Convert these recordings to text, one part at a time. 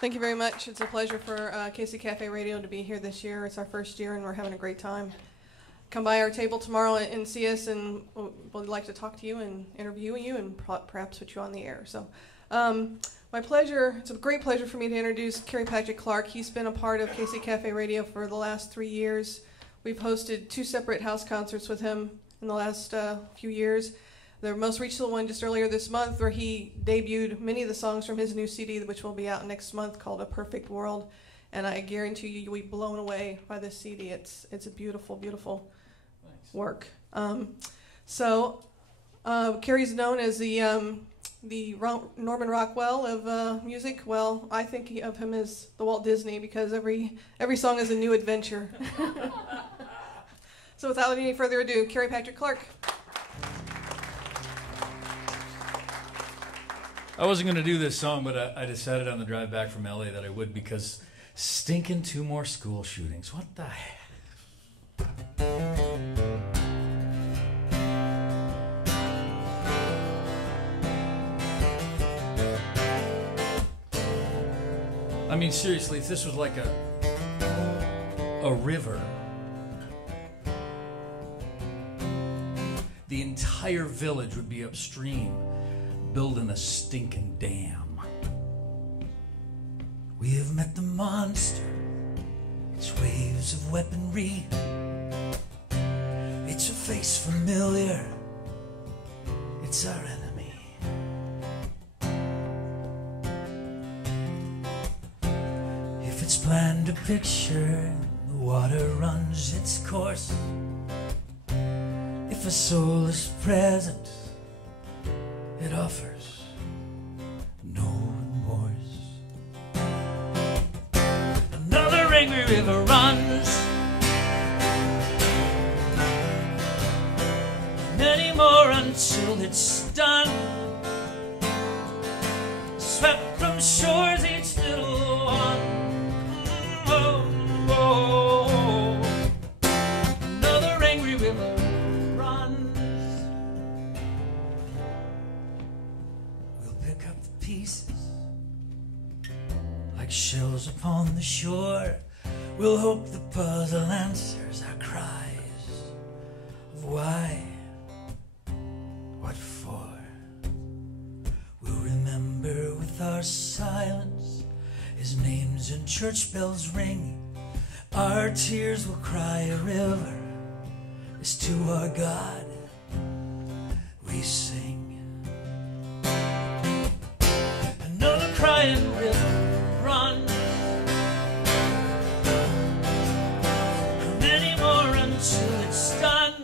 Thank you very much. It's a pleasure for KC Cafe Radio to be here this year. It's our first year, and we're having a great time. Come by our table tomorrow and see us, and we'd like to talk to you and interview you and perhaps put you on the air. So, my pleasure. It's a great pleasure for me to introduce Kerry Patrick Clark. He's been a part of KC Cafe Radio for the last 3 years. We've hosted 2 separate house concerts with him in the last few years. The most recent one just earlier this month, where he debuted many of the songs from his new CD, which will be out next month, called A Perfect World. And I guarantee you'll be blown away by this CD. It's a beautiful, beautiful work. Kerry's known as the Norman Rockwell of music. Well, I think of him as the Walt Disney, because every song is a new adventure. So without any further ado, Kerry Patrick Clark. I wasn't going to do this song, but I decided on the drive back from LA that I would, because stinking 2 more school shootings. What the heck? I mean, seriously, if this was like a river, the entire village would be upstream, building a stinking dam. We have met the monster, its waves of weaponry. It's a face familiar, it's our enemy. If it's planned a picture, the water runs its course. If a soul is present, it offers no remorse. Another angry river runs, many more until it's done. Swept from shores each little one. Oh, oh, oh. Another angry river runs. Pick up the pieces like shells upon the shore. We'll hope the puzzle answers our cries of why, what for. We'll remember with our silence his names and church bells ring. Our tears will cry a river as to our God we sing. Crying river runs, many more until it's done.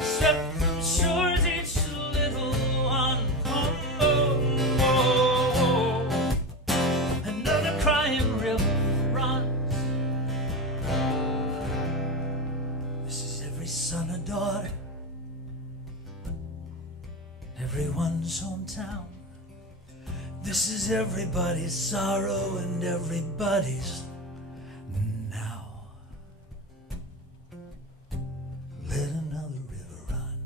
Swept from shores each little one. Oh, oh, oh, oh. Another crying river runs. This is every son and daughter, everyone's hometown. This is everybody's sorrow and everybody's now. Let another river run.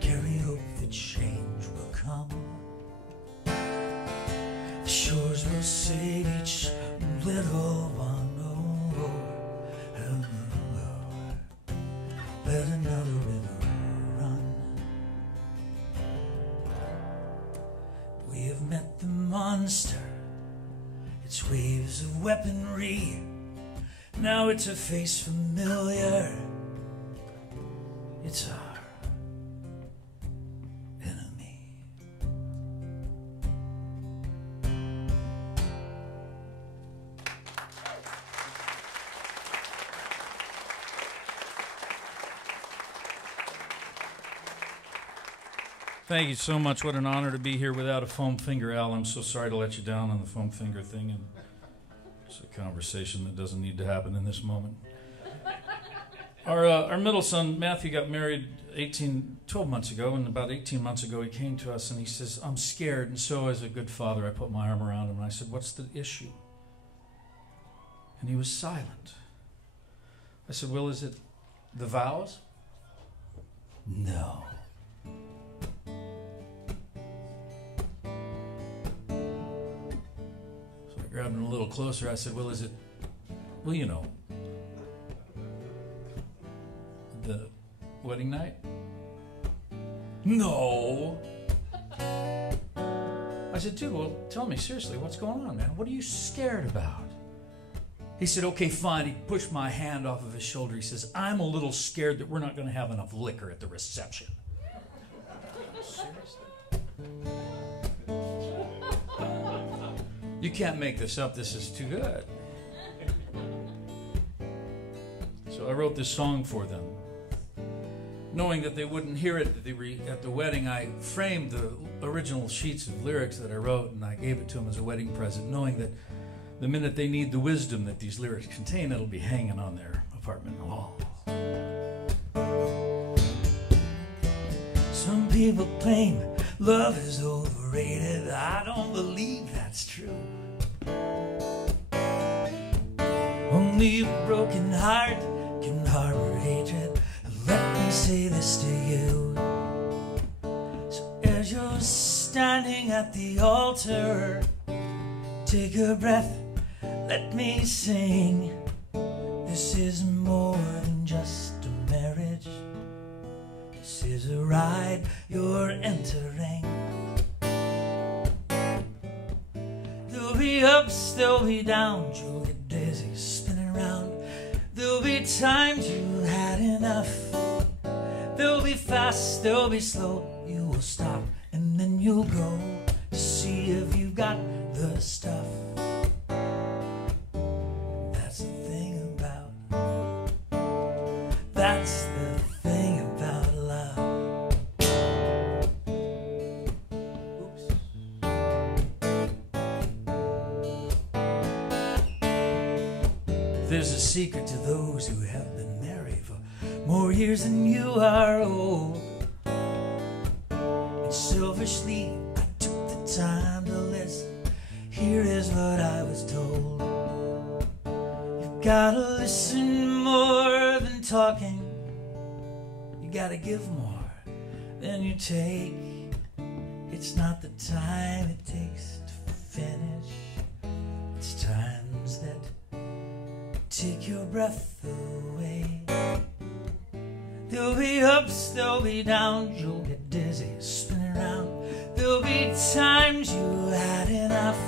Carry hope that change will come. The shores will save each little one. Oh, oh, oh, oh. Let another river run. We have met the monster, its waves of weaponry. Now it's a face familiar, it's our enemy. Thank you so much. What an honor to be here without a foam finger, Al. I'm so sorry to let you down on the foam finger thing. And it's a conversation that doesn't need to happen in this moment. Our middle son, Matthew, got married 12 months ago, and about 18 months ago he came to us and he says, I'm scared. And so as a good father, I put my arm around him and I said, what's the issue? And he was silent. I said, well, is it the vows? No. grabbing a little closer. I said, well, is it, well, you know, the wedding night? No. I said, dude, well, tell me seriously, what's going on, man? What are you scared about? He said, okay, fine. He pushed my hand off of his shoulder. He says, I'm a little scared that we're not going to have enough liquor at the reception. Seriously? You can't make this up. This is too good. So I wrote this song for them. Knowing that they wouldn't hear it at the wedding, I framed the original sheets of lyrics that I wrote, and I gave it to them as a wedding present, knowing that the minute they need the wisdom that these lyrics contain, it'll be hanging on their apartment wall. Some people claim love is overrated. I don't believe that's true. Only a broken heart can harbor hatred. Let me say this to you. So as you're standing at the altar, take a breath, let me sing. This is more than just a marriage. This is a ride you're entering. There'll be ups, there'll be downs, you'll get dizzy spinning around. There'll be times you had enough. There'll be fast, there'll be slow. You will stop and then you'll go to see if you've got the stuff. That's the thing about. That's the thing about love. Oops. There's a secret to those who have been married for more years than you are old. And selfishly, I took the time to listen. Here is what I was told. You've gotta listen more than talking. You gotta give more than you take. It's not the time it takes to finish. It's times that take your breath away. There'll be ups, there'll be downs, you'll get dizzy spinning around. There'll be times you had enough.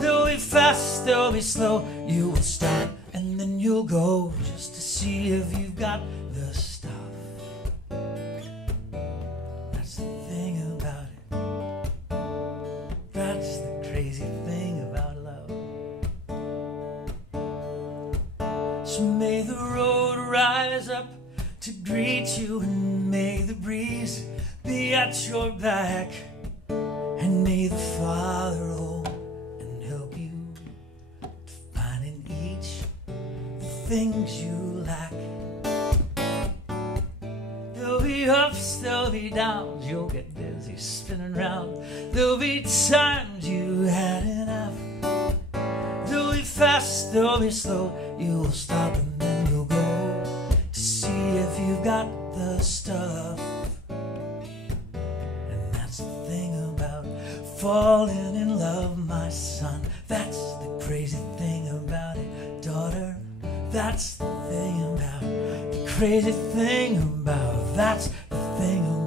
There'll be fast, there'll be slow. You will stop and then you'll go just to see if you've got the stuff. That's the thing about it. That's the crazy thing about love. So may the road rise up to greet you, and may the breeze be at your back, and may the Father hold and help you to find in each the things you lack. There'll be ups, there'll be downs, you'll get dizzy spinning round. There'll be times you had enough. There'll be fast, there'll be slow. You'll stop and then you'll go to see if you've got the stuff. And that's the thing about falling in love, my son. That's the crazy thing about it, daughter. That's the thing about the crazy thing about. That's the thing about